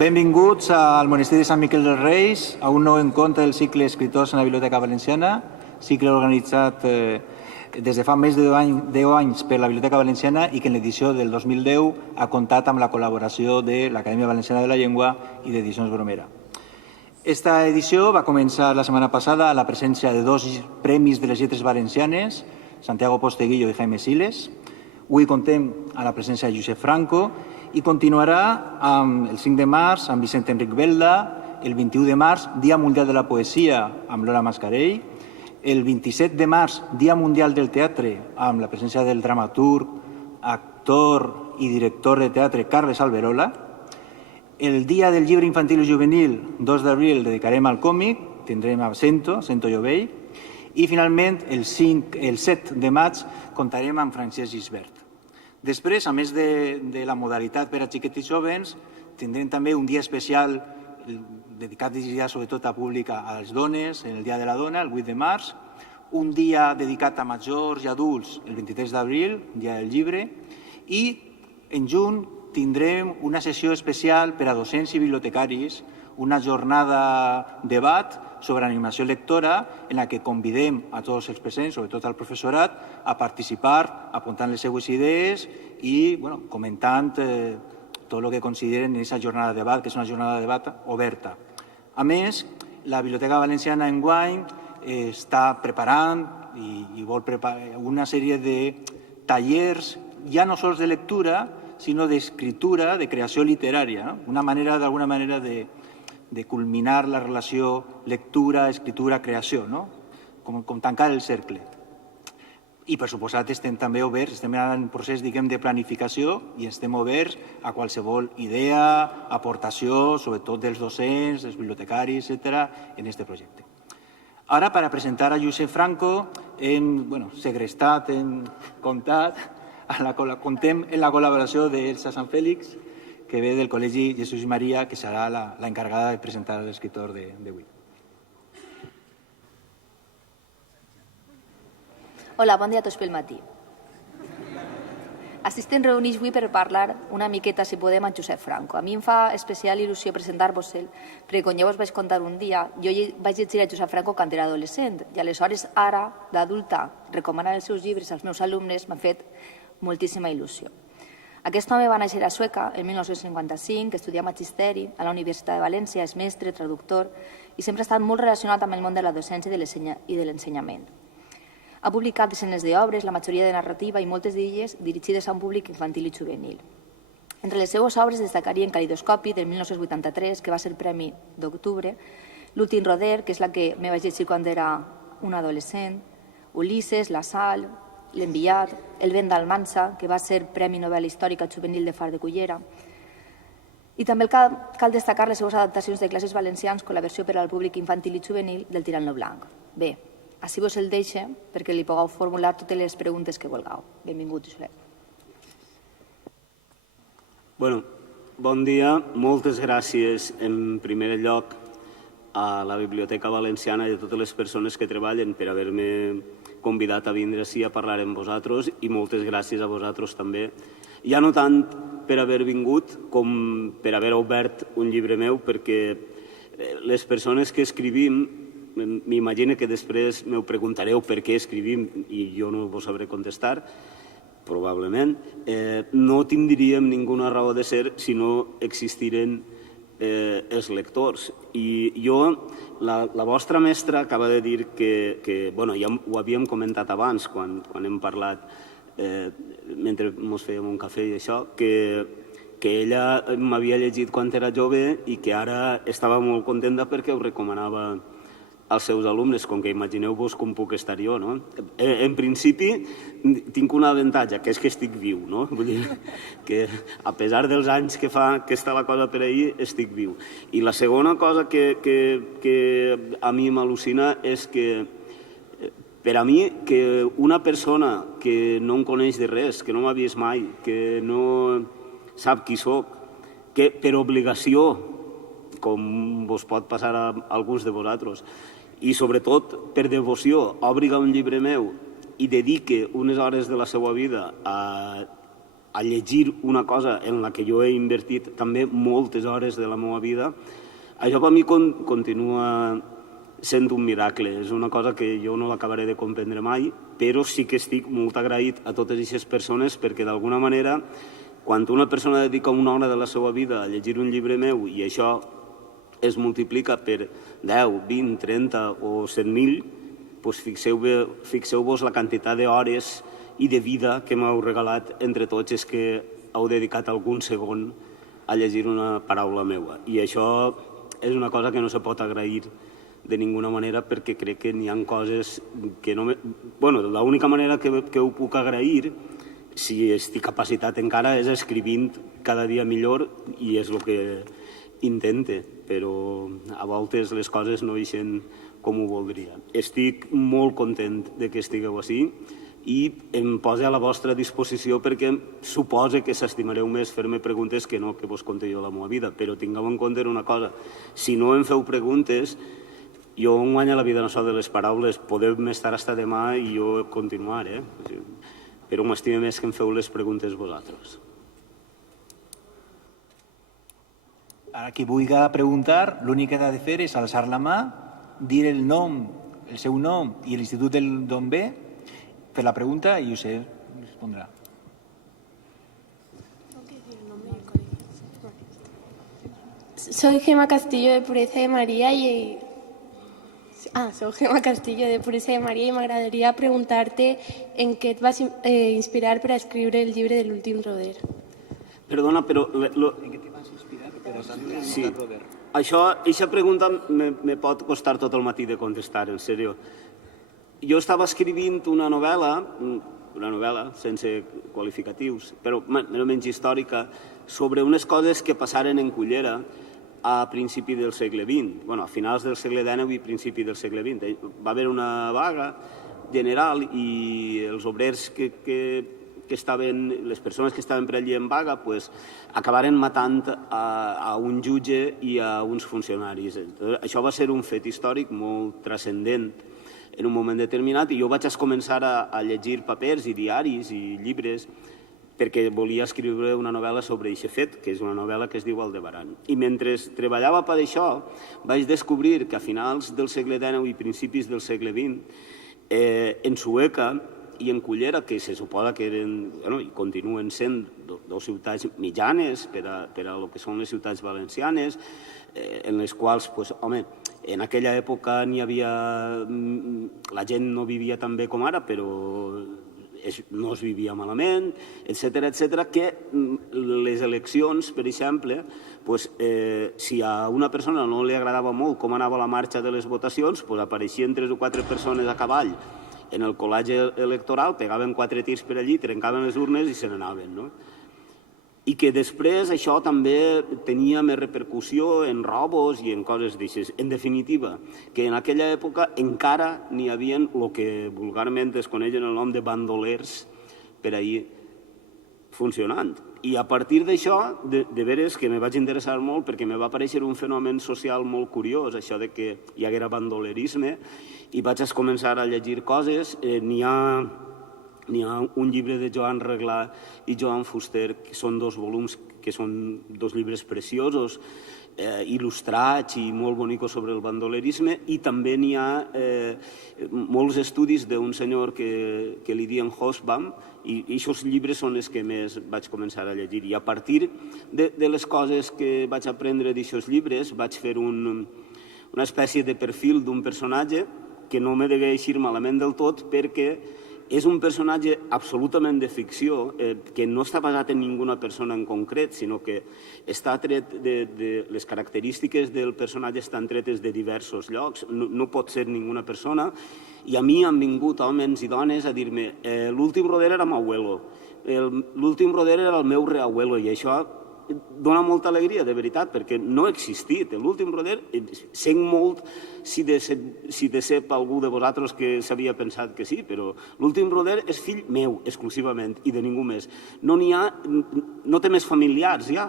Benvinguts al Monestir de Sant Miquel dels Reis, a un nou encontre del cicle Escriptors en la Biblioteca Valenciana, cicle organitzat des de fa més de 10 anys per la Biblioteca Valenciana i que en l'edició del 2010 ha comptat amb la col·laboració de l'Acadèmia Valenciana de la Llengua i d'Edicions Bromera. Esta edició va començar la setmana passada a la presència de 2 premis de les lletres valencianes, Santiago Posteguillo i Jaime Siles. Avui contem amb la presència de Josep Franco i continuarà el 5 de març amb Vicent Enric Belda, el 21 de març, Dia Mundial de la Poesia, amb Lola Mascarell, el 27 de març, Dia Mundial del Teatre, amb la presència del dramaturg, actor i director de teatre Carles Alberola. El Dia del Llibre Infantil i Juvenil, 2 d'abril, el dedicarem al còmic, tindrem a Cento Jovell, i finalment el 7 de maig comptarem amb Francesc Gisbert. Després, a més de la modalitat per a xiquets i jovens, tindrem també un dia especial dedicat ja sobretot a públic a les dones, el Dia de la Dona, el 8 de març, un dia dedicat a majors i adults, el 23 d'abril, Dia del Llibre, i en juny tindrem una sessió especial per a docents i bibliotecaris, una jornada debat sobre animació lectora en la que convidem a tots els presents, sobretot al professorat, a participar, apuntant les seues idees i comentant tot el que consideren en aquesta jornada de debat, que és una jornada de debat oberta. A més, la Biblioteca Valenciana enguany està preparant i vol preparar una sèrie de tallers, ja no sols de lectura, sinó d'escriptura, de creació literària, una manera, d'alguna manera, de culminar la relació lectura, escritura, creació, com tancar el cercle. I, per suposat, estem també oberts, estem en procés, de planificació i estem oberts a qualsevol idea, aportació, sobretot dels docents, dels bibliotecaris, etc., en aquest projecte. Ara, per a presentar a Josep Franco, hem segrestat, hem comptat, contem en la col·laboració d'Elsa Sant Fèlix, que ve del Col·legi Jesús i Maria, que serà l'encarregada de presentar l'escriptor d'avui. Hola, bon dia a tots pel matí. Estem reunits avui per parlar una miqueta, si podem, amb Josep Franco. A mi em fa especial il·lusió presentar-vos-el, perquè com ja us vaig contar un dia, jo vaig llegir a Josep Franco quan era adolescent, i aleshores ara, d'adulta, recomanar els seus llibres als meus alumnes m'ha fet moltíssima il·lusió. Aquest home va néixer a Sueca el 1955, estudia magisteri a la Universitat de València, és mestre, traductor i sempre ha estat molt relacionat amb el món de la docència i de l'ensenyament. Ha publicat desenes d'obres, la majoria de narrativa i moltes d'elles dirigides a un públic infantil i juvenil. Entre les seues obres destacarien Calidoscopi, del 1983, que va ser Premi d'Octubre, L'últim roder, que és la que me vaig llegir quan era un adolescent, Ulisses, La Sal, L'enviat, El vent d'Almansa, que va ser Premi Nobel Històrica Juvenil de Far de Cullera. I també cal destacar les seves adaptacions de classes valencians con la versió per al públic infantil i juvenil del Tirant-lo Blanc. Bé, així vos el deixe perquè li pugueu formular totes les preguntes que vulgueu. Benvingut, Josep. Bon dia. Moltes gràcies, en primer lloc, a la Biblioteca Valenciana i a totes les persones que treballen per haver-me convidat a vindre ací a parlar amb vosaltres i moltes gràcies a vosaltres també. Ja no tant per haver vingut com per haver obert un llibre meu, perquè les persones que escrivim, m'imagino que després m'ho preguntareu per què escrivim i jo no vos sabré contestar, probablement, no tindríem ninguna raó de ser si no existiren els lectors. I jo, la vostra mestra acaba de dir que ja ho havíem comentat abans, quan hem parlat, mentre ens fèiem un cafè i això, que ella m'havia llegit quan era jove i que ara estava molt contenta perquè ho recomanava als seus alumnes, com que imagineu-vos com puc estar jo, no? En principi, tinc un avantatge, que és que estic viu, no? Vull dir que, a pesar dels anys que fa que està la cosa per ahir, estic viu. I la segona cosa que a mi m'al·lucina és que, per a mi, que una persona que no em coneix de res, que no m'ha vist mai, que no sap qui soc, que per obligació, com vos pot passar a alguns de vosaltres, i sobretot per devoció, obriga un llibre meu i dedique unes hores de la seva vida a a llegir una cosa en la que jo he invertit també moltes hores de la meva vida, això per mi continua sent un miracle. És una cosa que jo no l'acabaré de comprendre mai, però sí que estic molt agraït a totes aquestes persones perquè d'alguna manera, quan una persona dedica una hora de la seva vida a llegir un llibre meu i això es multiplica per 10, 20, 30 o 100.000, doncs fixeu-vos la quantitat d'hores i de vida que m'heu regalat entre tots els que heu dedicat algun segon a llegir una paraula meva. I això és una cosa que no se pot agrair de ninguna manera perquè crec que n'hi ha coses que no... Bueno, l'única manera que ho puc agrair, si estic capacitat encara, és escrivint cada dia millor i és el que intente, però a voltes les coses no eixen com ho voldria. Estic molt content de que estigueu així i em poso a la vostra disposició perquè suposo que s'estimareu més fer-me preguntes que no que vos conté jo la meva vida, però tingueu en compte una cosa, si no em feu preguntes, jo em guanyo la vida no sol de les paraules, podem estar fins demà i jo continuar, però m'estime més que em feu les preguntes vosaltres. Ara, qui vulgui preguntar, l'únic que ha de fer és alçar la mà, dir el nom, el seu nom i l'institut d'on ve, fer la pregunta i usted respondrà. Soy Gemma Castillo de Pureza de María y... soy Gemma Castillo de Pureza de María y m'agradaria preguntar-te en què et vas inspirar per a escriure el llibre de l'últim roder. Perdona, però... En què te vas inspirar per a escriure Sí. l'últim roder? Aquesta pregunta me pot costar tot el matí de contestar, en sèrio. Jo estava escrivint una novel·la sense qualificatius, però menys històrica, sobre unes coses que passaren en Cullera a principi del segle XX, a finals del segle XIX i principi del segle XX. Va haver una vaga general i els obrers que estaven, les persones que estaven per allí en vaga, acabaren matant a un jutge i a uns funcionaris. Això va ser un fet històric molt transcendent en un moment determinat i jo vaig començar a llegir papers i diaris i llibres perquè volia escriure una novel·la sobre aquest fet, que és una novel·la que es diu Aldebaran. I mentre treballava per això vaig descobrir que a finals del segle XIX i principis del segle XX en Sueca i en Cullera, que se suposa que eren i continuen sent dues ciutats mitjanes per a el que són les ciutats valencianes, en les quals, en aquella època n'hi havia... La gent no vivia tan bé com ara, però no es vivia malament, etc., que les eleccions, per exemple, si a una persona no li agradava molt com anava la marxa de les votacions, apareixien 3 o 4 persones a cavall en el col·legi electoral, pegaven 4 tirs per allí, trencaven les urnes i se n'anaven, no? I que després això també tenia més repercussió en robos i en coses d'aixes. En definitiva, que en aquella època encara n'hi havia el que vulgarment es coneix en el nom de bandolers per ahir funcionant. I a partir d'això, de veres que me vaig interessar molt perquè me va aparèixer un fenomen social molt curiós, això de que hi haguera bandolerisme, i vaig començar a llegir coses. N'hi ha un llibre de Joan Reglà i Joan Fuster, que són 2 volums, que són 2 llibres preciosos, il·lustrats i molt bonicos sobre el bandolerisme, i també n'hi ha molts estudis d'un senyor que li diuen Hobsbawm, i aquests llibres són els que més vaig començar a llegir. I a partir de les coses que vaig aprendre d'aquests llibres, vaig fer una espècie de perfil d'un personatge que no me degué eixir malament del tot, perquè és un personatge absolutament de ficció, que no està basat en ninguna persona en concret, sinó que està tret de les característiques del personatge estan tretes de diversos llocs, no pot ser ninguna persona, i a mi han vingut homes i dones a dir-me l'últim roder era m'abuelo, l'últim roder era el meu reabuelo, i això dona molta alegria, de veritat, perquè no ha existit. L'últim roder, sent molt si decep algú de vosaltres que s'havia pensat que sí, però l'últim roder és fill meu, exclusivament, i de ningú més. No té més familiars, ja.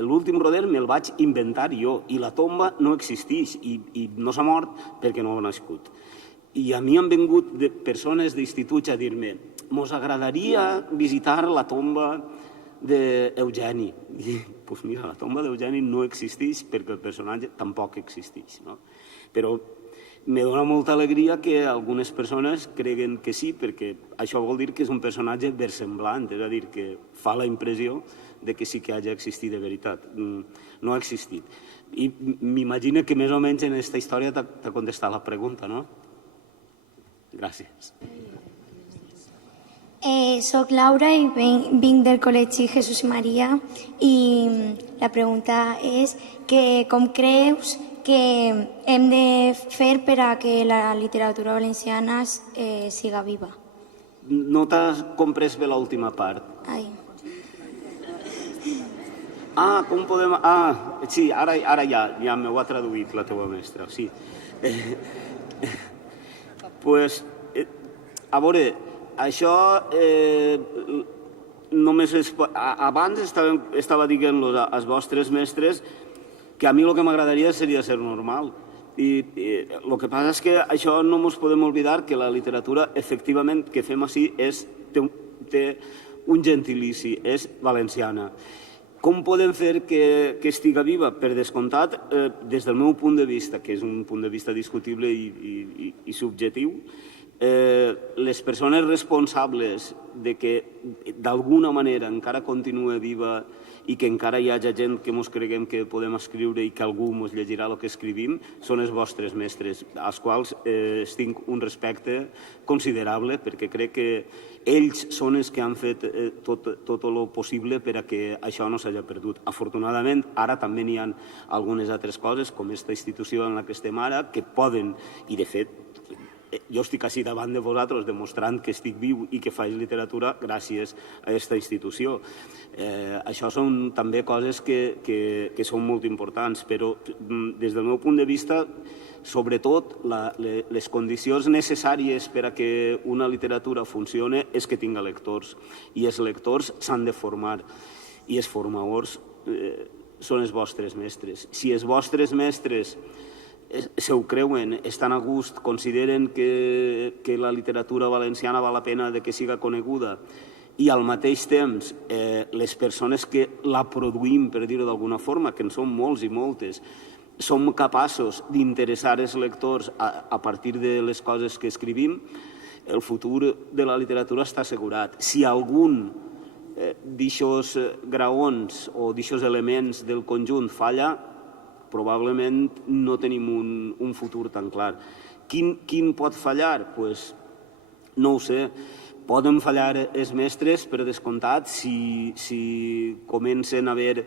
L'últim roder me'l vaig inventar jo, i la tomba no existeix, i no s'ha mort perquè no ha nascut. I a mi han vingut persones d'instituts a dir-me «Mos agradaria visitar la tomba d'Eugeni. I, doncs mira, la tomba d'Eugeni no existeix perquè el personatge tampoc existeix, no? Però me dona molta alegria que algunes persones creguen que sí, perquè això vol dir que és un personatge versemblant, és a dir, que fa la impressió de que sí que hagi existit de veritat. No ha existit. I m'imagino que més o menys en aquesta història t'ha contestat la pregunta, no? Gràcies. Soc Laura i vinc del Col·legi Jesús i Maria i la pregunta és que com creus que hem de fer per a que la literatura valenciana siga viva? No t'has comprès bé l'última part. Ai. Com podem... sí, ara ja m'ho ha traduït la teva mestra, sí. Pues, a veure, això només abans estava dient-los als vostres mestres que a mi el que m'agradaria seria ser normal. I el que passa és que això no ens podem oblidar que la literatura, efectivament, que fem així, té un gentilici, és valenciana. Com podem fer que estiga viva? Per descomptat, des del meu punt de vista, que és un punt de vista discutible i subjectiu, les persones responsables de que d'alguna manera encara continua viva i que encara hi hagi gent que ens creguem que podem escriure i que algú ens llegirà el que escrivim, són els vostres mestres, als quals tinc un respecte considerable, perquè crec que ells són els que han fet tot el possible per a que això no s'hagi perdut. Afortunadament, ara també n'hi ha algunes altres coses, com aquesta institució en la que estem ara, que poden, i de fet, jo estic així davant de vosaltres demostrant que estic viu i que faig literatura gràcies a aquesta institució. Això són també coses que són molt importants, però des del meu punt de vista, sobretot les condicions necessàries per a que una literatura funcione és que tinga lectors, i els lectors s'han de formar, i els formadors són els vostres mestres. Si els vostres mestres se ho creuen, estan a gust, consideren que la literatura valenciana val la pena de que siga coneguda i al mateix temps les persones que la produïm, per dir-ho d'alguna forma, que en són molts i moltes, som capaços d'interessar els lectors a partir de les coses que escrivim, el futur de la literatura està assegurat. Si algun d'aixòs graons o d'aixòs elements del conjunt falla, probablement no tenim un futur tan clar. Quin pot fallar? Doncs no ho sé. Poden fallar els mestres, per descomptat, si comencen a haver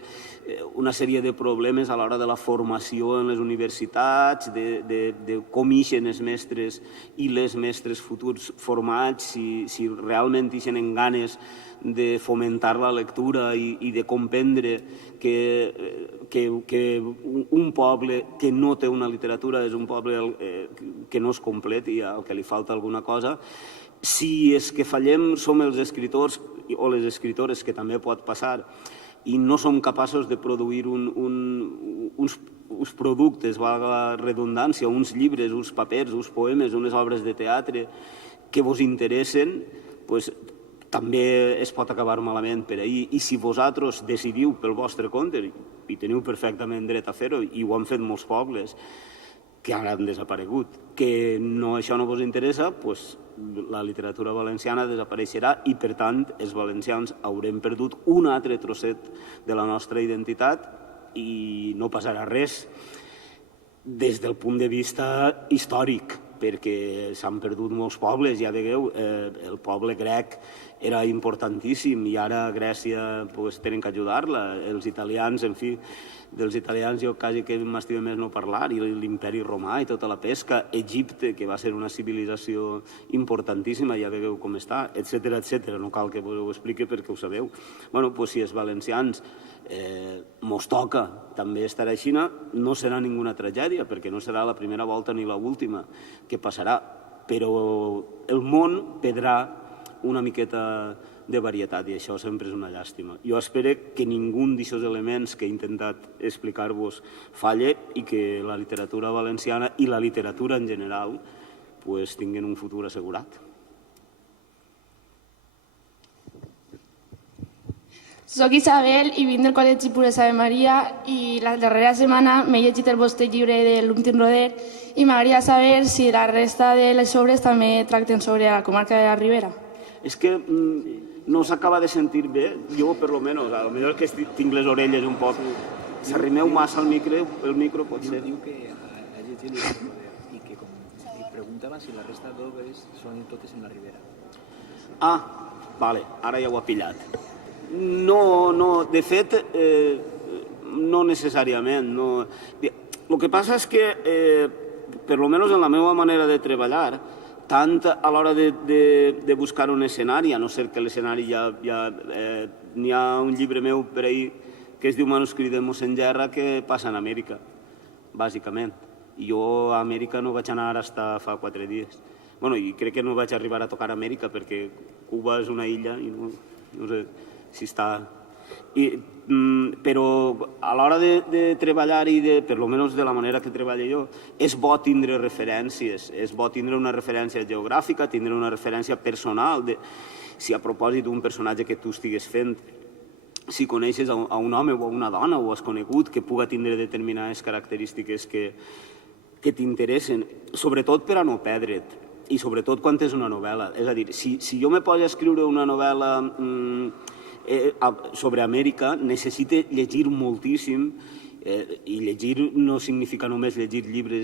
una sèrie de problemes a l'hora de la formació en les universitats, de com ixen els mestres i les mestres futurs formats, si realment ixen en ganes de fomentar la lectura i de comprendre que un poble que no té una literatura és un poble que no és complet i al que li falta alguna cosa. Si és que fallem som els escriptors o les escritores, que també pot passar, i no som capaços de produir uns productes, valga la redundància, uns llibres, uns papers, uns poemes, unes obres de teatre que vos interessen, doncs també es pot acabar malament per ahir. I si vosaltres decidiu pel vostre compte, i teniu perfectament dret a fer-ho, i ho han fet molts pobles que ara han desaparegut, que això no vos interessa, doncs la literatura valenciana desapareixerà i, per tant, els valencians haurem perdut un altre trosset de la nostra identitat i no passarà res des del punt de vista històric, perquè s'han perdut molts pobles, ja veieu, el poble grec era importantíssim i ara a Grècia tenen que ajudar-la, els italians, en fi, dels italians jo quasi que m'estima més no parlar, i l'imperi romà i tota la pesca, Egipte, que va ser una civilització importantíssima, ja veieu com està, etcètera, etcètera. No cal que ho expliqui perquè ho sabeu. Bé, doncs si els valencians mos toca també estar a Xina, no serà ninguna tragèdia, perquè no serà la primera volta ni l'última que passarà, però el món perdrà una miqueta de varietat i això sempre és una llàstima. Jo espero que ningú d'aquests elements que he intentat explicar-vos falle i que la literatura valenciana i la literatura en general tinguin un futur assegurat. Soc Isabel i vinc del Col·legi Puresa de Maria i la darrera setmana m'he llegit el vostre llibre de l'últim roder i m'agradaria saber si la resta de les obres també tracten sobre la comarca de la Ribera. És que no s'acaba de sentir bé, jo per lo menos, a lo millor que tinc les orelles un poc. S'arrimeu massa al micro pot ser. Diu que ha llegit l'últim roder i que li preguntava si la resta d'obres són totes en la Ribera. Ah, vale, ara ja ho ha pillat. No, de fet, no necessàriament. No. El que passa és que, per lo menos en la meva manera de treballar, tant a l'hora de buscar un escenari, a no ser que l'escenari ja... N'hi ha un llibre meu per ahir que es diu Manuscrit de mossèn Gerra que passa en Amèrica, bàsicament. I jo a Amèrica no vaig anar fins fa 4 dies. Bueno, i crec que no vaig arribar a tocar Amèrica perquè Cuba és una illa i no sé si està... Però a l'hora de treballar i per lo menos de la manera que treballo jo, és bo tindre referències, és bo tindre una referència geogràfica, tindre una referència personal, si a propòsit d'un personatge que tu estigues fent, si coneixes a un home o a una dona o has conegut que puga tindre determinades característiques que t'interessen, sobretot per a no perdre't, i sobretot quan és una novel·la. És a dir, si jo me poso a escriure una novel·la sobre Amèrica, necessite llegir moltíssim, i llegir no significa només llegir llibres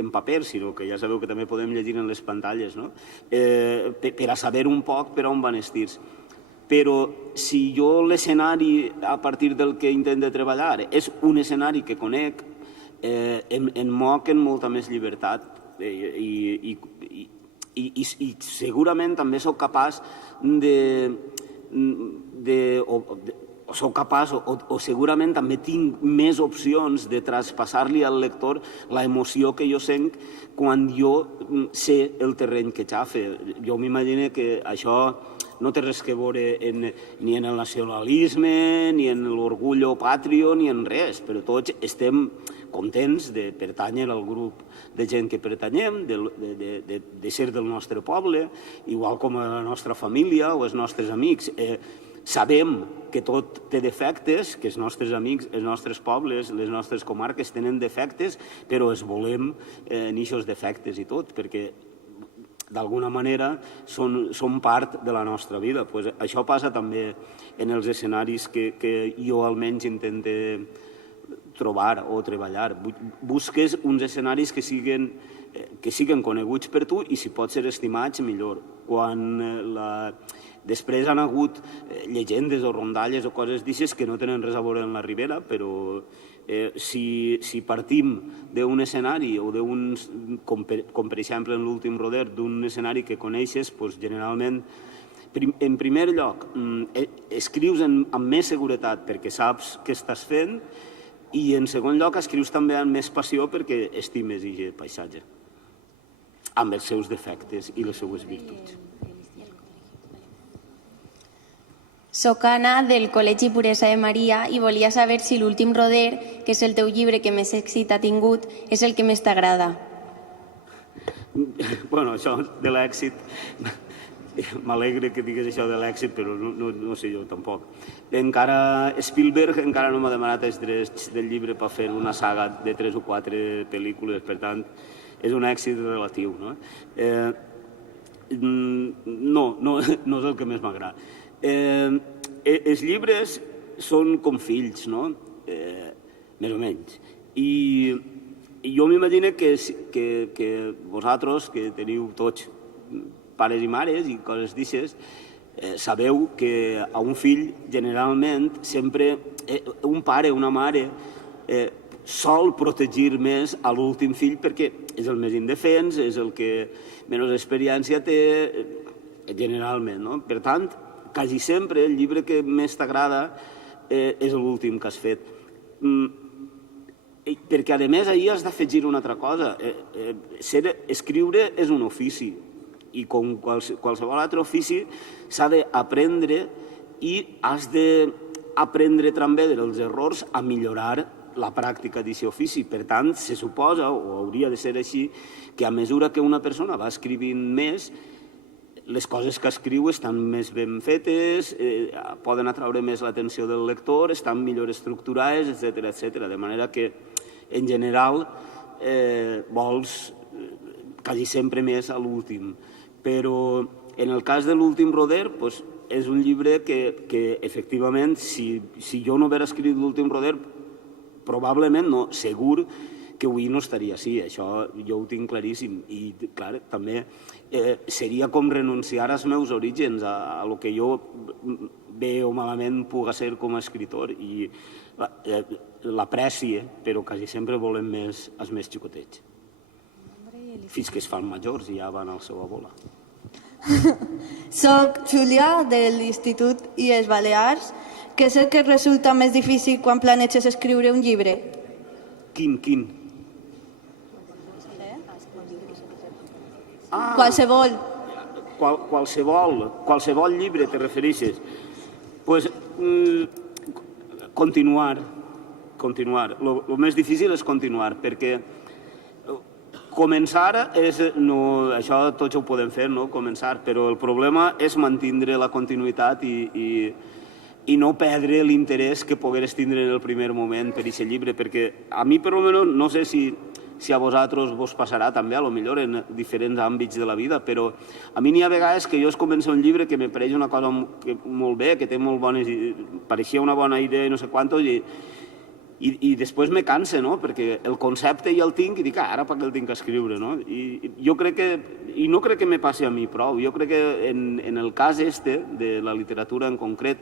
en paper, sinó que ja sabeu que també podem llegir en les pantalles, no? Per a saber un poc per on van estirs. Però si jo l'escenari a partir del que intento treballar és un escenari que conec, em moc en molta més llibertat i segurament també soc capaç o segurament també tinc més opcions de traspassar-li al lector la emoció que jo sent quan jo sé el terreny que xafe. Jo m'imagino que això no té res que veure ni en el nacionalisme, ni en l'orgullo patrio, ni en res, però tots estem contents de pertànyer al grup de gent que pertanyem, de ser del nostre poble, igual com a la nostra família o els nostres amics. Sabem que tot té defectes, que els nostres amics, els nostres pobles, les nostres comarques tenen defectes, però els volem en aquests defectes i tot, perquè d'alguna manera són part de la nostra vida. Això passa també en els escenaris que jo almenys intento trobar o treballar. Busques uns escenaris que siguin coneguts per tu i si pot ser estimats, millor. Després han hagut llegendes o rondalles o coses d'aixes que no tenen res a veure amb la Ribera, però si partim d'un escenari o com per exemple en l'últim roder, d'un escenari que coneixes, generalment, en primer lloc, escrius amb més seguretat perquè saps què estàs fent i en segon lloc escrius també amb més passió perquè estimes aquest paisatge, amb els seus defectes i les seues virtuts. Soc Anna, del Col·legi Puresa de Maria, i volia saber si l'últim roder, que és el teu llibre que més èxit ha tingut, és el que més t'agrada. Bueno, això de l'èxit... M'alegre que digues això de l'èxit, però no sé jo tampoc. Spielberg encara no m'ha demanat els drets del llibre per fer una saga de 3 o 4 pel·lícules, per tant, és un èxit relatiu. No és el que més m'agrada. Els llibres són com fills, no? Més o menys. I jo m'imagino que vosaltres, que teniu tots pares i mares i coses d'aixes, sabeu que a un fill, generalment, sempre un pare o una mare sol protegir més a l'últim fill perquè és el més indefens, és el que menys experiència té, generalment, no? Per tant, quasi sempre el llibre que més t'agrada és l'últim que has fet. Perquè, a més, ahir has d'afegir una altra cosa. Escriure és un ofici i com qualsevol altre ofici s'ha d'aprendre i has d'aprendre també dels errors a millorar la pràctica d'aquest ofici. Per tant, se suposa, o hauria de ser així, que a mesura que una persona va escrivint més, les coses que escriu estan més ben fetes, poden atraure més l'atenció del lector, estan millor estructurades, etc. De manera que, en general, vols quasi sempre més a l'últim. Però en el cas de l'últim roder, és un llibre que efectivament, si jo no hagués escrit l'últim roder, probablement, no, segur que avui no estaria així, això jo ho tinc claríssim. I, clar, també seria com renunciar als meus orígens, a lo que jo bé o malament puga ser com a escritor. I l'aprecie, però quasi sempre volem més els més xicotets. Fins que es fan majors i ja van al seu bola. Soc Júlia, de l'Institut IES Balears. Què és el que resulta més difícil quan planeges escriure un llibre? Quin? Qualsevol. Qualsevol llibre, te refereixes? Doncs continuar. El més difícil és continuar, perquè començar és... Això tots ho podem fer, no? Començar, però el problema és mantenir la continuïtat i no perdre l'interès que pogueres tindre en el primer moment per aquest llibre, perquè a mi, per almenys, no sé si a vosaltres vos passarà també, a lo millor en diferents àmbits de la vida, però a mi n'hi ha vegades que jo es començo un llibre que me pareix una cosa molt bé, que té molt bones... Pareixia una bona idea i no sé quantos, i després me cansa, no? Perquè el concepte ja el tinc i dic, ara per què el tinc que escriure, no? I jo crec que... I no crec que me passi a mi prou. Jo crec que en el cas de la literatura en concret,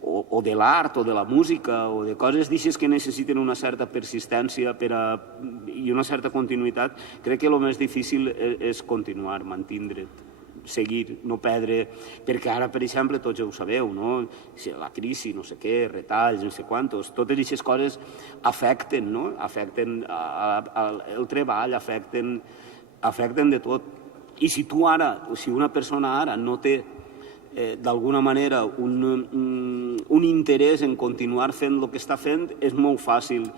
o de l'art, o de la música, o de coses d'aixes que necessiten una certa persistència i una certa continuïtat, crec que el més difícil és continuar, mantindre't, seguir, no perdre... Perquè ara, per exemple, tots ho sabeu, no? La crisi, no sé què, retalls, no sé quantos, totes aquestes coses afecten, no? Afecten el treball, afecten de tot. I si tu ara, o si una persona ara no té d'alguna manera un interès en continuar fent el que està fent, és molt fàcil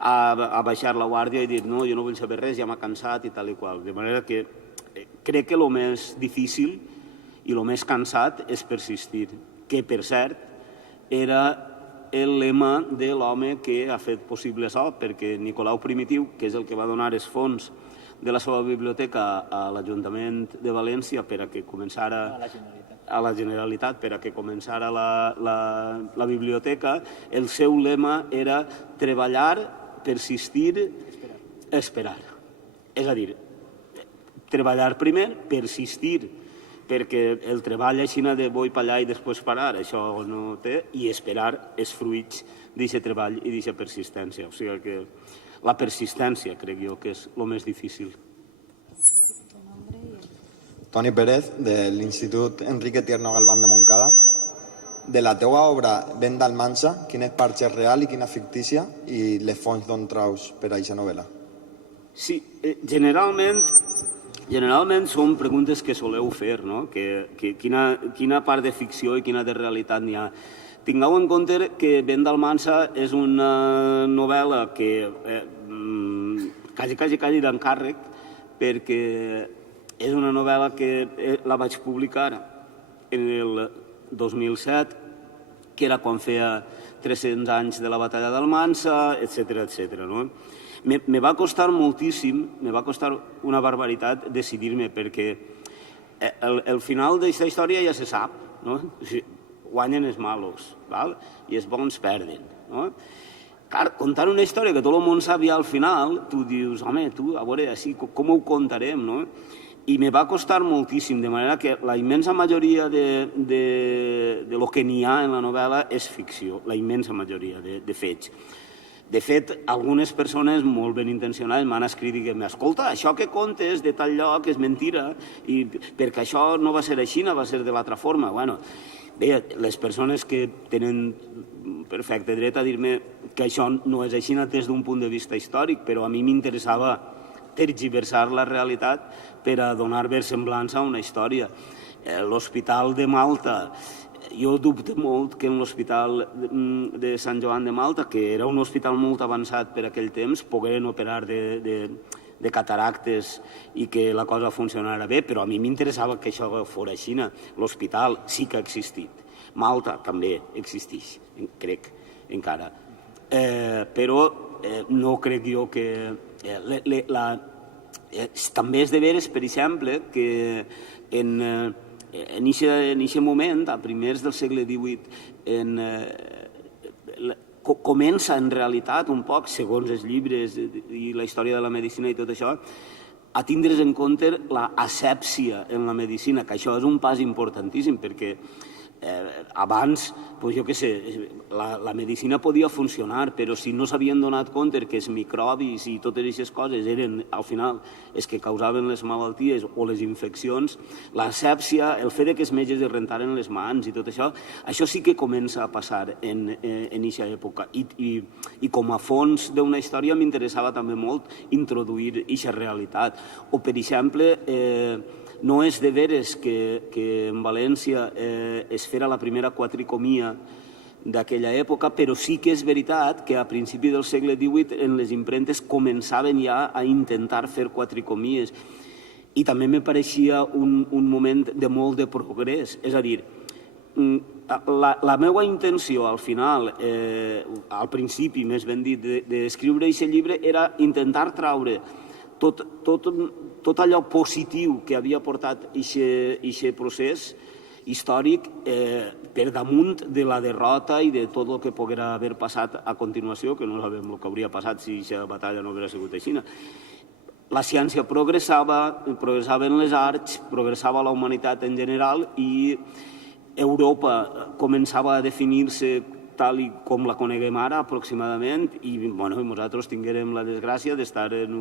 a baixar la guàrdia i dir no, jo no vull saber res, ja m'ha cansat i tal i qual. De manera que crec que el més difícil i el més cansat és persistir, que per cert era el lema de l'home que ha fet possible això, perquè Nicolau Primitiu, que és el que va donar els fons de la seva biblioteca a l'Ajuntament de València per a que començara... a la Generalitat per a que començara la biblioteca, el seu lema era treballar, persistir, esperar. És a dir, treballar primer, persistir, perquè el treball així de bo i pallar i després parar, això no té, i esperar els fruits d'aquest treball i d'aquesta persistència. O sigui que la persistència crec jo que és el més difícil. Toni Pérez, de l'Institut Enrique Tierno Galván de Montcada. De la teua obra Vent d'Almansa, quina part és real i quina fictícia, i les fonts d'on traus per a aquesta novel·la? Sí, generalment són preguntes que soleu fer, no? Quina part de ficció i quina de realitat n'hi ha. Tingueu en compte que Vent d'Almansa és una novel·la que quasi d'encàrrec, perquè és una novel·la que la vaig publicar en el 2007, que era quan feia 300 anys de la batalla d'Almansa, etc. No? Me va costar moltíssim, me va costar una barbaritat decidir-me, perquè el final d'aquesta història ja se sap, no? Guanyen els malos, val? I els bons perden. No? Clar, contar una història que tot el món sap ja al final, tu dius, home, a veure, així, com ho contarem, no? I me va costar moltíssim, de manera que la immensa majoria de lo que n'hi ha en la novel·la és ficció, la immensa majoria de fets. De fet, algunes persones molt ben intencionades m'han escrit i dient, escolta, això que contes de tal lloc és mentira, i perquè això no va ser així, va ser de l'altra forma. Bueno, bé, les persones que tenen perfecte dret a dir-me que això no és així des d'un punt de vista històric, però a mi m'interessava tergiversar la realitat per a donar versemblança a una història. L'Hospital de Malta, jo dubto molt que en l'Hospital de Sant Joan de Malta, que era un hospital molt avançat per aquell temps, pogueren operar de de cataractes i que la cosa funcionara bé, però a mi m'interessava que això fos així. L'hospital sí que ha existit. Malta també existeix, crec, encara. Però no crec jo que... També és de veres, per exemple, que en aquest moment, a primers del segle XVIII, comença en realitat un poc, segons els llibres i la història de la medicina i tot això, a tindre's en compte l'asèpsia en la medicina, que això és un pas importantíssim, perquè abans, jo què sé, la medicina podia funcionar, però si no s'havien donat compte que els microbis i totes aquestes coses eren, al final, els que causaven les malalties o les infeccions, l'asèpsia, el fet que els metges es rentaren les mans i tot això, això sí que comença a passar en aquesta època. I com a fons d'una història m'interessava també molt introduir aquesta realitat. O, per exemple, no és de veres que en València es fera la primera quatricomia d'aquella època, però sí que és veritat que a principi del segle XVIII en les impremtes començaven ja a intentar fer quatricomies. I també me pareixia un moment de molt de progrés. És a dir, la meva intenció al final, al principi, més ben dit, d'escriure aquest llibre era intentar traure tot allò positiu que havia portat aquest procés històric per damunt de la derrota i de tot el que poguera haver passat a continuació, que no sabem el que hauria passat si aquesta batalla no hagués sigut així. La ciència progressaven les arts, progressava la humanitat en general i Europa començava a definir-se tal com la coneguem ara, aproximadament, i nosaltres tinguérem la desgràcia d'estar en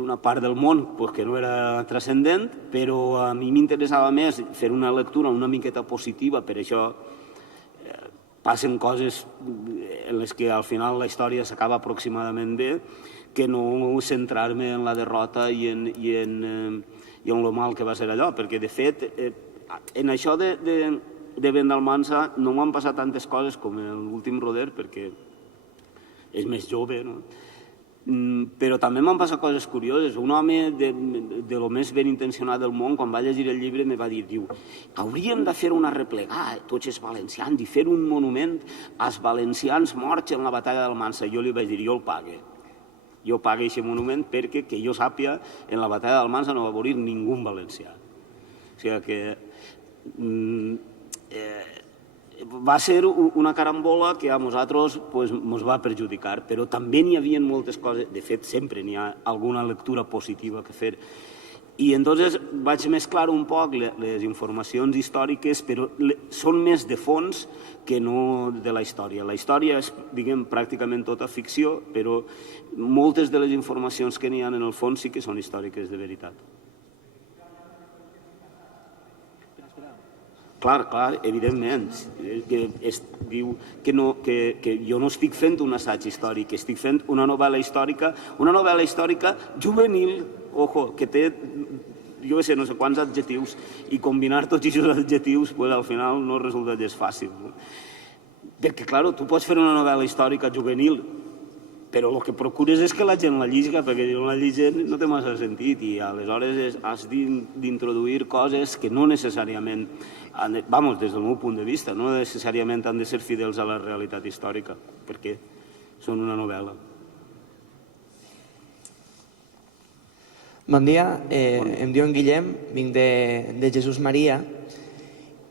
una part del món que no era transcendent, però a mi m'interessava més fer una lectura una miqueta positiva, per això passen coses en les que al final la història s'acaba aproximadament bé, que no centrar-me en la derrota i en lo mal que va ser allò, perquè de fet en això de Vendalmansa no m'han passat tantes coses com en l'últim Roder, perquè és més jove, no? Però també m'han passat coses curioses. Un home de lo més ben intencionat del món, quan va llegir el llibre, me va dir, hauríem de fer una replegada, tots els valencians, i fer un monument als valencians morts en la batalla d'Almansa. Jo li vaig dir, jo el pague. Jo pague aquest monument perquè, que jo sàpia, en la batalla d'Almansa no va morir ningú valencià. O sigui que va ser una carambola que a nosaltres ens va perjudicar, però també n'hi havia moltes coses, de fet sempre n'hi ha alguna lectura positiva que fer, i entonces vaig mesclar un poc les informacions històriques, però són més de fons que no de la història. La història és, diguem, pràcticament tota ficció, però moltes de les informacions que n'hi ha en el fons sí que són històriques de veritat. Clar, evidentment. Es diu que jo no estic fent un assaig històric, estic fent una novel·la històrica juvenil, que té, jo sé, no sé quants adjectius, i combinar tots aquests adjectius al final no resulta gens fàcil. Perquè, clar, tu pots fer una novel·la històrica juvenil, però el que procures és que la gent la lliga, perquè si no la llegint no té massa sentit, i aleshores has d'introduir coses que no necessàriament, des del meu punt de vista, no necessàriament han de ser fidels a la realitat històrica, perquè són una novel·la. Bon dia, em diu en Guillem, vinc de Jesús Maria,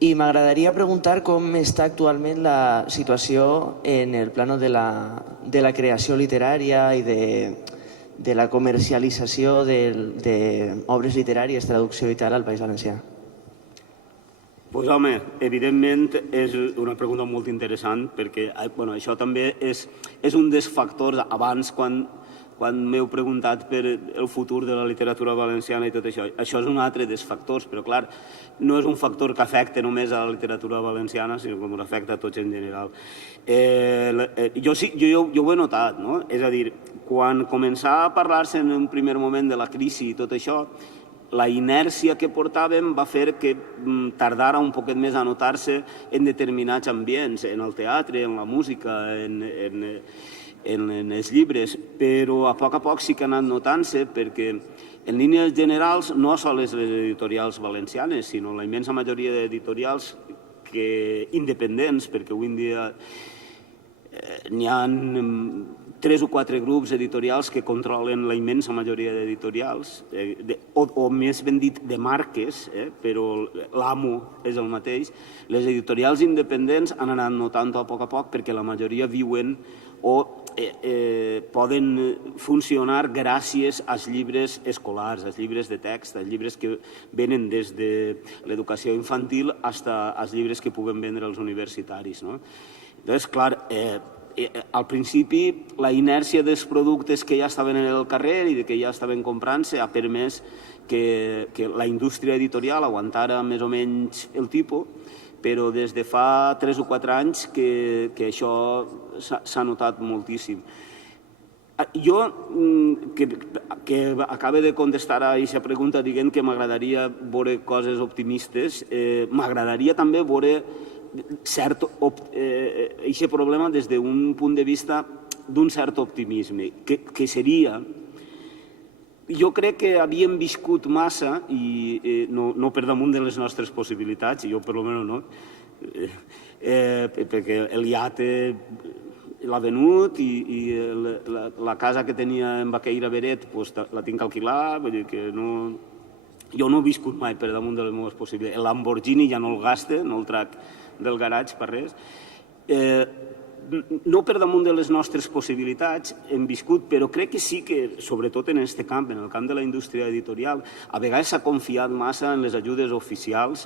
i m'agradaria preguntar com està actualment la situació en el plano de la creació literària i de la comercialització d'obres literàries, traducció i tal al País Valencià. Doncs home, evidentment és una pregunta molt interessant, perquè això també és un dels factors. Abans, quan m'heu preguntat per el futur de la literatura valenciana i tot això, això és un altre dels factors, però clar, no és un factor que afecta només a la literatura valenciana, sinó que ens afecta a tots en general. Jo ho he notat, no? És a dir, quan començava a parlar-se en un primer moment de la crisi i tot això, la inèrcia que portàvem va fer que tardara un poquet més a notar-se en determinats ambients, en el teatre, en la música, en els llibres, però a poc sí que ha anat notant-se, perquè en línies generals no sols les editorials valencianes, sinó la immensa majoria d'editorials independents, perquè avui en dia n'hi ha 3 o 4 grups editorials que controlen la immensa majoria d'editorials, o més ben dit de marques, però l'amo és el mateix. Les editorials independents han anat notant-ho a poc perquè la majoria viuen o poden funcionar gràcies als llibres escolars, als llibres de text, als llibres que venen des de l'educació infantil fins als llibres que puguen vendre els universitaris. Llavors, clar, al principi la inèrcia dels productes que ja estaven en el carrer i que ja estaven comprant-se ha permès que la indústria editorial aguantara més o menys el tipus, però des de fa 3 o 4 anys que això s'ha notat moltíssim. Jo, que acabo de contestar a aquesta pregunta dient que m'agradaria veure coses optimistes, m'agradaria també veure aquest problema des d'un punt de vista d'un cert optimisme, que seria... Jo crec que havíem viscut massa, i no per damunt de les nostres possibilitats, jo per almenys no, perquè el iate l'ha venut i la casa que tenia en Baqueira Beret la tinc alquilar, vull dir que no... Jo no he viscut mai per damunt de les meves possibilitats. El Lamborghini ja no el gaste, no el trac del garatge per res. No per damunt de les nostres possibilitats hem viscut, però crec que sí que, sobretot en aquest camp, en el camp de la indústria editorial, a vegades s'ha confiat massa en les ajudes oficials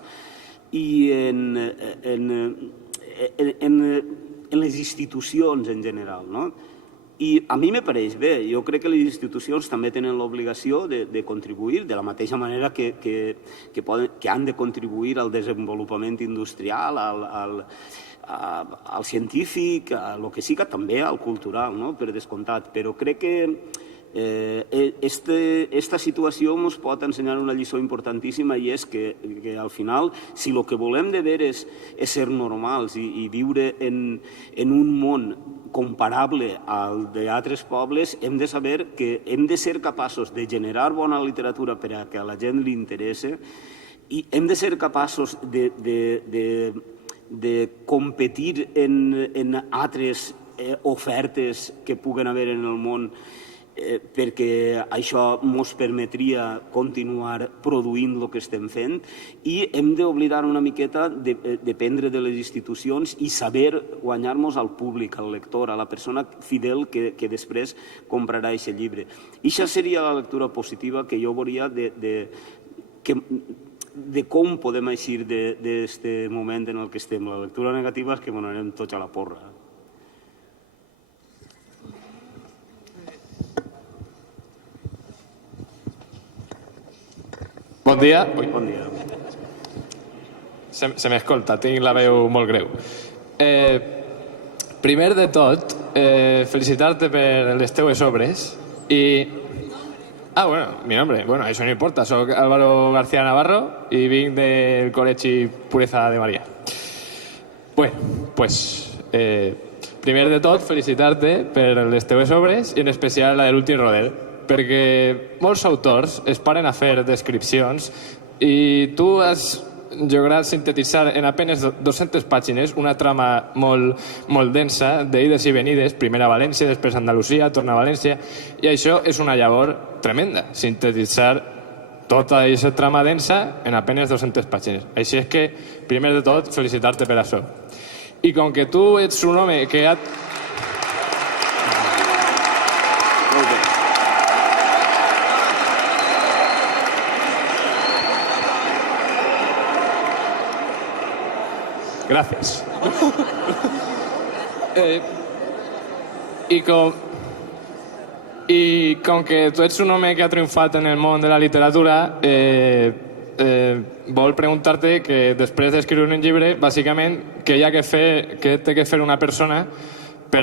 i en les institucions en general, no? I a mi me pareix bé. Jo crec que les institucions també tenen l'obligació de contribuir, de la mateixa manera que han de contribuir al desenvolupament industrial, al científic, al que sigui, també al cultural, per descomptat. Però crec que aquesta situació ens pot ensenyar una lliçó importantíssima, i és que al final, si el que volem de veres és ser normals i viure en un món comparable al d'altres pobles, hem de saber que hem de ser capaços de generar bona literatura per a que a la gent li interessa, i hem de ser capaços de competir en altres ofertes que puguen haver en el món, perquè això ens permetria continuar produint el que estem fent, i hem d'oblidar una miqueta de dependre de les institucions i saber guanyar-nos al públic, al lector, a la persona fidel que després comprarà aquest llibre. I això seria la lectura positiva que jo veuria de com podem eixir d'aquest moment en el que estem. La lectura negativa és que ens anem tots a la porra. Bon dia. Bon dia. Se m'escolta, tinc la veu molt greu. Primer de tot, felicitar-te per les teues obres i... bueno, mi nombre. Bueno, això no importa. Soc Álvaro García Navarro i vinc del Col·legi Puresa de Maria. Bueno, pues... primer de tot, felicitar-te per les teues obres i en especial la de l'últim roder, perquè molts autors es paren a fer descripcions i tu has lograt sintetitzar en apenas 200 pàgines una trama molt densa d'ides i venides, primer a València, després a Andalusia, torna a València, i això és una llavor tremenda, sintetitzar tota aquesta trama densa en apenas 200 pàgines. Així és que, primer de tot, felicitar-te per això. I com que tu ets un home que ha... Gràcies. I com que tu ets un home que ha triomfat en el món de la literatura, vol preguntar-te que després d'escriure un llibre, bàsicament, què té que fer una persona per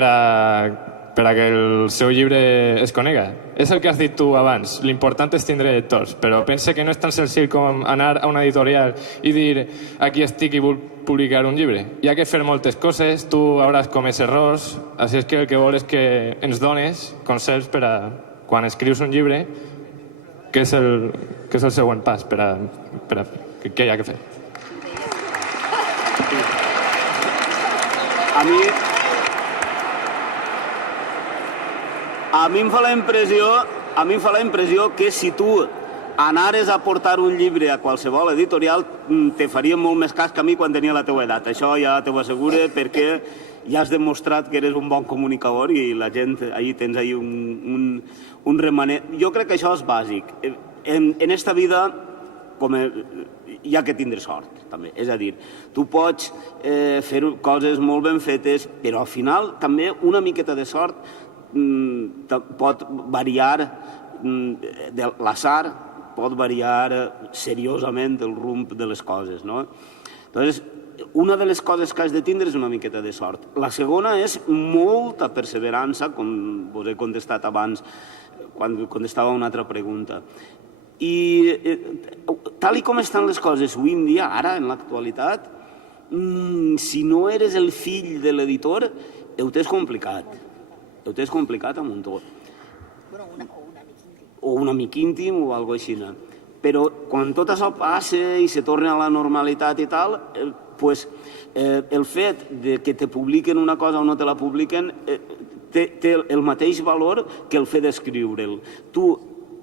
per a que el seu llibre es conega. És el que has dit tu abans, l'important és tindre lectors, però pense que no és tan senzill com anar a una editorial i dir aquí estic i vull publicar un llibre. Hi ha que fer moltes coses, tu hauràs comès errors, així és que el que vol és que ens dones consells per a quan escrius un llibre, què és el següent pas per a què hi ha que fer. A mi em fa la impressió que si tu anares a portar un llibre a qualsevol editorial te faria molt més cas que a mi quan tenia la teva edat. Això ja t'ho asseguro perquè ja has demostrat que eres un bon comunicador i la gent, ahí tens ahí un remanent. Jo crec que això és bàsic. En esta vida hi ha que tindre sort, també. És a dir, tu pots fer coses molt ben fetes, però al final també una miqueta de sort pot variar de l'atzar, pot variar seriosament el rumb de les coses, no? Entonces, una de les coses que has de tindre és una miqueta de sort. La segona és molta perseverança, com vos he contestat abans quan contestava una altra pregunta. I tal com estan les coses avui en dia, ara, en l'actualitat, si no eres el fill de l'editor, ho tens complicat. Ho tens complicat amb un tot. O un amic íntim o alguna cosa així. Però quan tot això passa i se torna a la normalitat i tal, pues, el fet de que te publiquen una cosa o no te la publiquen té el mateix valor que el fet d'escriure'l. Tu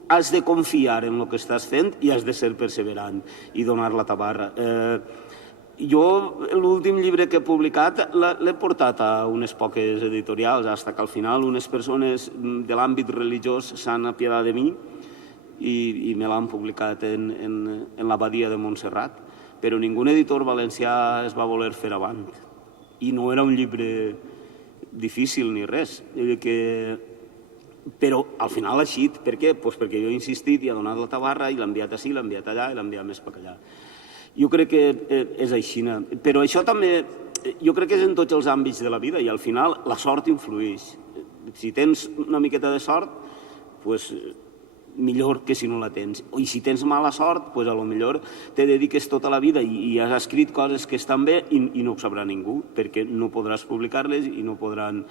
has de confiar en el que estàs fent i has de ser perseverant i donar la tabarra. Jo l'últim llibre que he publicat l'he portat a unes poques editorials, fins que al final unes persones de l'àmbit religiós s'han apiadat de mi i me l'han publicat en l'Abadia de Montserrat, però ningú editor valencià es va voler fer avant. I no era un llibre difícil ni res. Però al final ha eixit. Per què? Perquè jo he insistit i he donat la tabarra i l'he enviat ací, l'he enviat allà i l'he enviat més per allà. Jo crec que és així. Però això també, jo crec que és en tots els àmbits de la vida i al final la sort influeix. Si tens una miqueta de sort, doncs millor que si no la tens. I si tens mala sort, doncs potser te dediques tota la vida i has escrit coses que estan bé i no ho sabrà ningú, perquè no podràs publicar-les i no podran...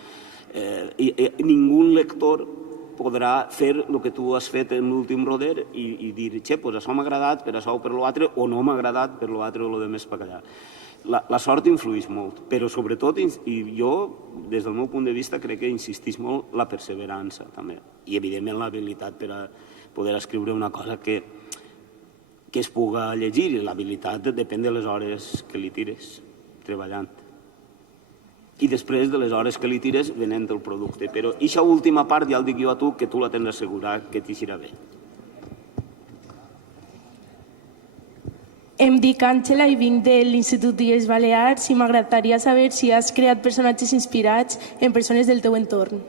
Ningú lector podrà fer el que tu has fet en l'últim roder i dir, doncs això m'ha agradat per això o per l'altre, o no m'ha agradat per l'altre o el més per allà. La sort influeix molt, però sobretot, i jo, des del meu punt de vista, crec que insisteix molt la perseverança, també. I, evidentment, l'habilitat per a poder escriure una cosa que es puga llegir, i l'habilitat depèn de les hores que li tires treballant. I després de les hores que li tires venent el producte. Però aquesta última part ja el dic jo a tu, que tu la tens assegurat que t'eixirà bé. Em dic Àngela i vinc de l'Institut d'Illes Balears i m'agradaria saber si has creat personatges inspirats en persones del teu entorn.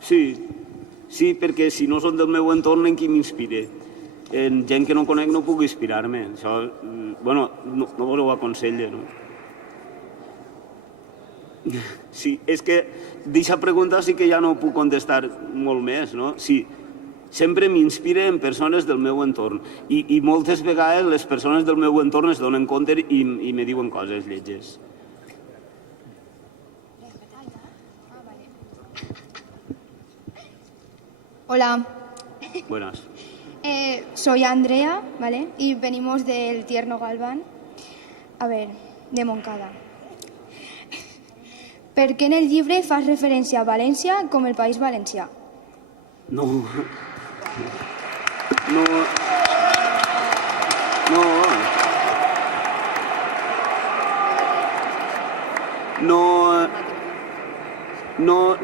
Sí, perquè si no són del meu entorn, en qui m'inspire? En gent que no conec no puc inspirar-me. Això, bueno, no vos ho aconselle, no? Sí, és que d'aquesta pregunta sí que ja no puc contestar molt més, no? Sí, sempre m'inspira en persones del meu entorn i moltes vegades les persones del meu entorn es donen compte i me diuen coses lletges. Hola. Buenas. Soy Andrea, ¿vale? Y venimos del Tierno Galván, de Montcada. ¿Per què en el llibre fas referència a València com el País Valencià? No.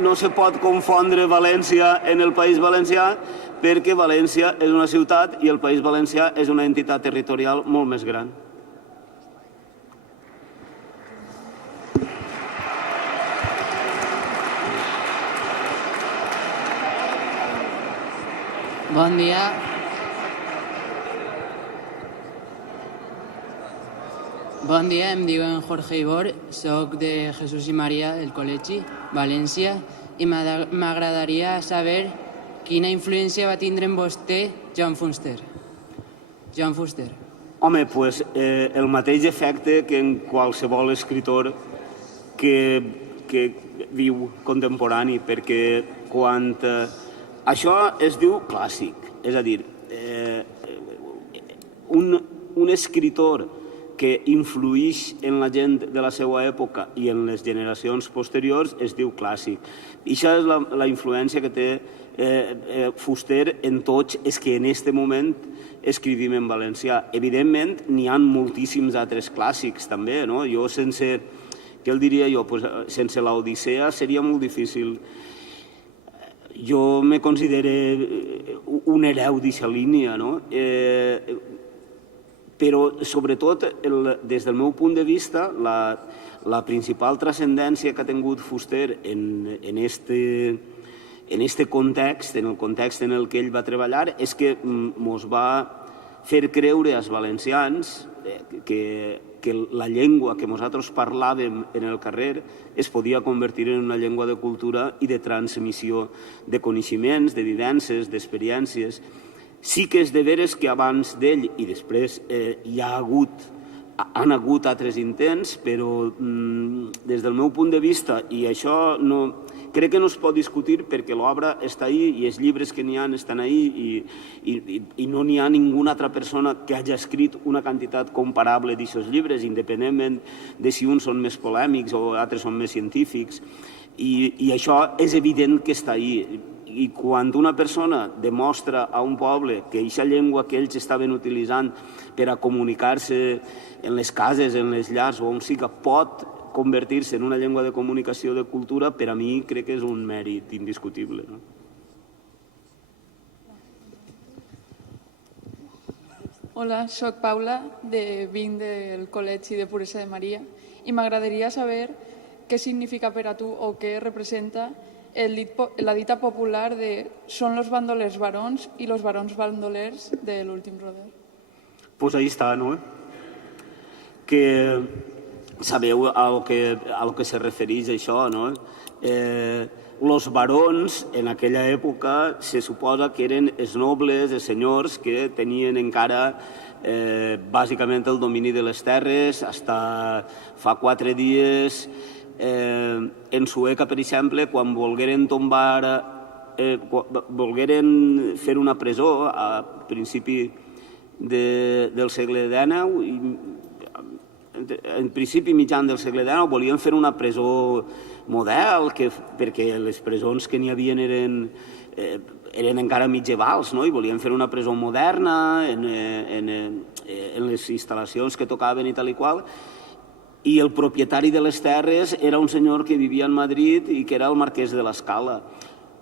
No se pot confondre València en el País Valencià perquè València és una ciutat i el País Valencià és una entitat territorial molt més gran. Bon dia. Bon dia, em diuen Jorge Ibor, soc de Jesús i Maria del Col·legi València i m'agradaria saber quina influència va tindre en vostè John Fuster. John Fuster. Home, doncs el mateix efecte que en qualsevol escritor que viu contemporani, perquè quan... Això es diu clàssic, és a dir, un escritor que influïx en la gent de la seva època i en les generacions posteriors es diu clàssic. I això és la influència que té Fuster en tots els que en aquest moment escrivim en valencià. Evidentment, n'hi ha moltíssims altres clàssics també, no? Jo sense, què el diria jo, sense l'Odissea seria molt difícil. Jo me considero un hereu d'aquesta línia, no? Però, sobretot, des del meu punt de vista, la principal transcendència que ha tingut Fuster en este context, en el context en el que ell va treballar, és que ens va fer creure als valencians que la llengua que nosaltres parlàvem en el carrer es podia convertir en una llengua de cultura i de transmissió de coneixements, de vivències, d'experiències. Sí que és de veres que abans d'ell i després han hagut altres intents, però des del meu punt de vista, i això crec que no es pot discutir perquè l'obra està ahí i els llibres que n'hi ha estan ahí i no n'hi ha ninguna altra persona que hagi escrit una quantitat comparable d'aquests llibres, independentment de si uns són més polèmics o altres són més científics. I això és evident que està ahí. I quan una persona demostra a un poble que aquesta llengua que ells estaven utilitzant per a comunicar-se en les cases, en les llars o on siga, pot convertir-se en una llengua de comunicació de cultura, per a mi crec que és un mèrit indiscutible. Hola, soc Paula, vinc del Col·legi de Puresa de Maria i m'agradaria saber què significa per a tu o què representa la dita popular de «Son los bandolers varons i los varons bandolers de l'últim roder». Pues ahí està, ¿no? Que sabeu a lo que se refereix això, no? Los barons en aquella època se suposa que eren els nobles, els senyors que tenien encara bàsicament el domini de les terres. Fins fa 4 dies en Sueca, per exemple, quan volgueren fer una presó a principi del segle XIX, en principi mitjan del segle XIX, volien fer una presó model, perquè les presons que n'hi havia eren encara medievals, no? I volien fer una presó moderna en les instal·lacions que tocaven i tal i qual. I el propietari de les terres era un senyor que vivia en Madrid i que era el marquès de l'Escala.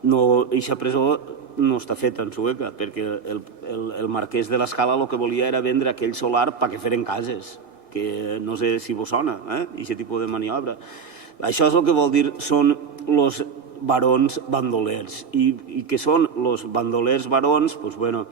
Eixa presó no està feta en Sueca, perquè el marquès de l'Escala el que volia era vendre aquell solar perquè feren cases, que no sé si vos sona, aquest tipus de maniobra. Això és el que vol dir, són els barons bandolers. I què són els bandolers barons? Doncs, bueno,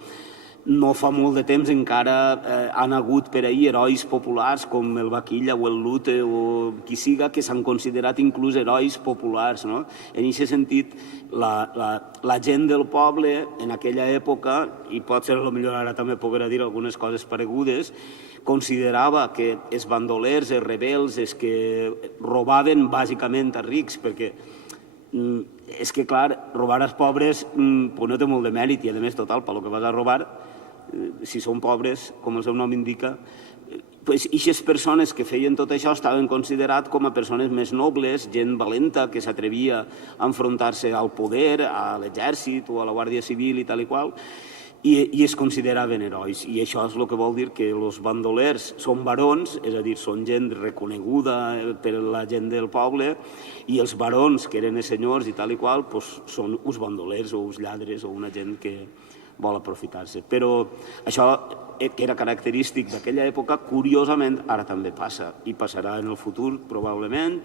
no fa molt de temps encara han hagut per ahir herois populars com el Vaquilla o el Lute o qui siga, que s'han considerat inclús herois populars. En aquest sentit, la gent del poble en aquella època, i pot ser potser ara també podrà dir algunes coses paregudes, considerava que els bandolers, els rebels, els que robaven bàsicament a rics, perquè és que, clar, robar als pobres no té molt de mèrit i, a més, total, pel que vas a robar, si són pobres, com el seu nom indica, aquestes persones que feien tot això estaven considerats com a persones més nobles, gent valenta que s'atrevia a enfrontar-se al poder, a l'exèrcit o a la Guàrdia Civil i tal i qual, i es consideraven herois. I això és el que vol dir que els bandolers són barons, és a dir, són gent reconeguda per la gent del poble, i els barons, que eren els senyors i tal i qual, són uns bandolers o uns lladres o una gent que vol aprofitar-se. Però això, que era característic d'aquella època, curiosament ara també passa, i passarà en el futur probablement,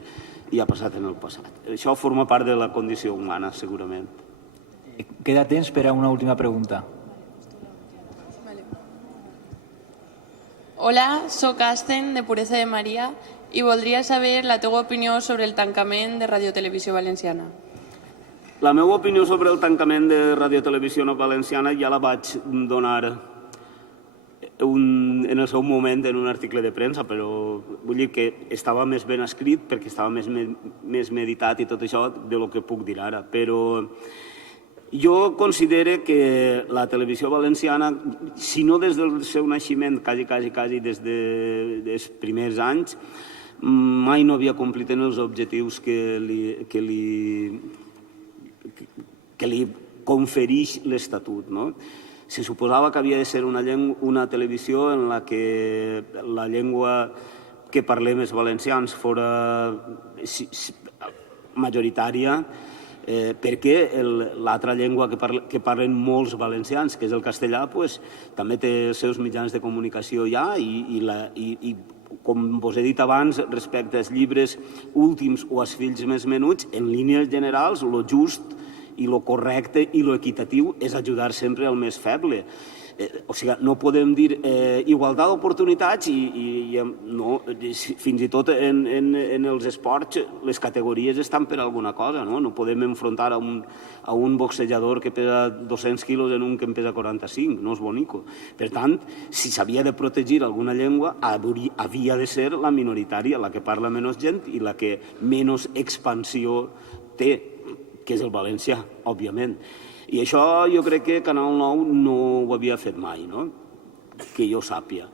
i ha passat en el passat. Això forma part de la condició humana, segurament. Queda temps per a una última pregunta. Hola, soc Asten, de Puresa de Maria, i voldria saber la teva opinió sobre el tancament de Radiotelevisió Valenciana. La meva opinió sobre el tancament de Radio Televisió Valenciana ja la vaig donar en el seu moment en un article de premsa, però vull dir que estava més ben escrit perquè estava més meditat i tot això de lo que puc dir ara. Però jo considero que la televisió valenciana, si no des del seu naixement, quasi des dels primers anys, mai no havia complit en els objectius que li confereix l'Estatut. Se suposava que havia de ser una televisió en la que la llengua que parlem els valencians fora majoritària, perquè l'altra llengua que parlen molts valencians, que és el castellà, també té els seus mitjans de comunicació ja i com vos he dit abans, respecte als llibres últims o als fills més menuts, en línies generals, el just i el correcte i l'equitatiu és ajudar sempre al més feble. O sigui, no podem dir igualtat d'oportunitats i no, fins i tot en els esports les categories estan per alguna cosa, no podem enfrontar a un boxejador que pesa 200 quilos en un que en pesa 45, no és bonico. Per tant, si s'havia de protegir alguna llengua, havia de ser la minoritària, la que parla menys gent i la que menys expansió té, que és el valencià, òbviament. I això jo crec que Canal 9 no ho havia fet mai, que jo sàpia.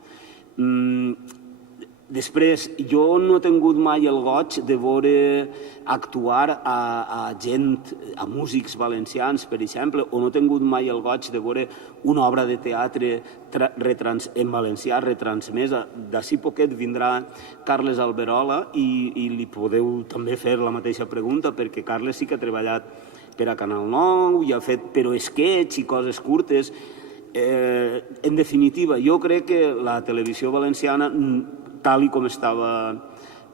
Després, jo no he tingut mai el goig de veure actuar a gent, a músics valencians, per exemple, o no he tingut mai el goig de veure una obra de teatre en valencià retransmesa. D'ací poquet vindrà Carles Alberola i li podeu també fer la mateixa pregunta, perquè Carles sí que ha treballat per a Canal 9 i ha fet però esquets i coses curtes. En definitiva, jo crec que la televisió valenciana, tal com estava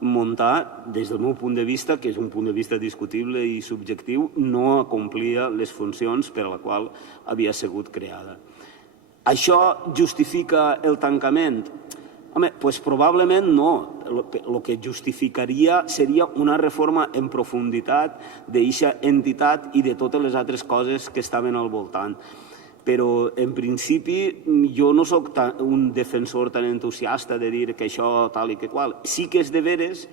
muntada, des del meu punt de vista, que és un punt de vista discutible i subjectiu, no acomplia les funcions per a la qual havia sigut creada. Això justifica el tancament? Home, doncs probablement no. El que justificaria seria una reforma en profunditat d'eixa entitat i de totes les altres coses que estaven al voltant. Però, en principi, jo no soc un defensor tan entusiasta de dir que això tal i que qual. Sí que és de veres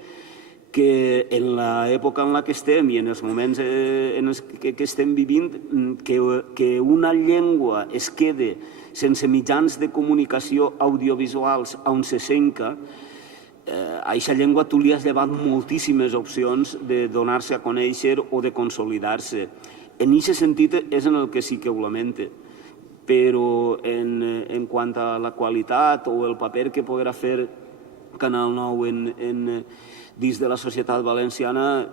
que en l'època en la que estem i en els moments en els que estem vivint, que una llengua es quede sense mitjans de comunicació audiovisuals on se senca, a aquesta llengua tu li has llevat moltíssimes opcions de donar-se a conèixer o de consolidar-se. En aquest sentit és en el que sí que ho lamente. Però en quant a la qualitat o el paper que podrà fer Canal 9 dins de la societat valenciana,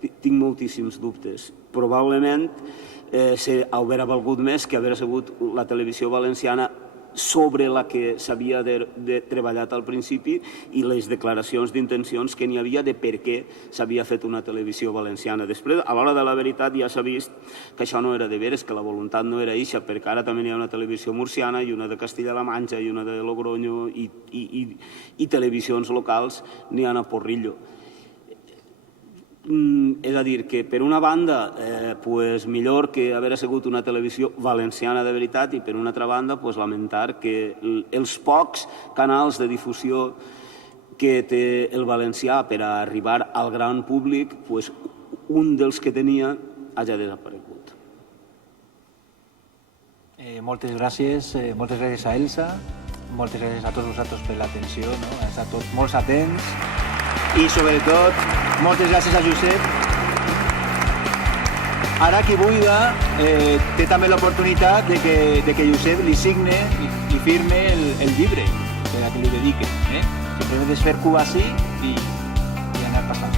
tinc moltíssims dubtes. Probablement hauria valgut més que haver sigut la televisió valenciana sobre la que s'havia treballat al principi i les declaracions d'intencions que n'hi havia de per què s'havia fet una televisió valenciana. Després, a l'hora de la veritat, ja s'ha vist que això no era de veres, que la voluntat no era eixa, perquè ara també n'hi ha una televisió murciana i una de Castilla-La Manxa i una de Logroño i televisions locals n'hi ha a Porrillo. És a dir, que per una banda millor que haver sigut una televisió valenciana de veritat i per una altra banda lamentar que els pocs canals de difusió que té el valencià per a arribar al gran públic, un dels que tenia hagi desaparegut. Moltes gràcies a Elsa, moltes gràcies a tots vosaltres per l'atenció, han estat tots molt atents. I, sobretot, moltes gràcies a Josep. Ara, qui vulgui, té també l'oportunitat de que Josep li signe, li firme el llibre que li dedique. Simplement és fer cua així i anar passant.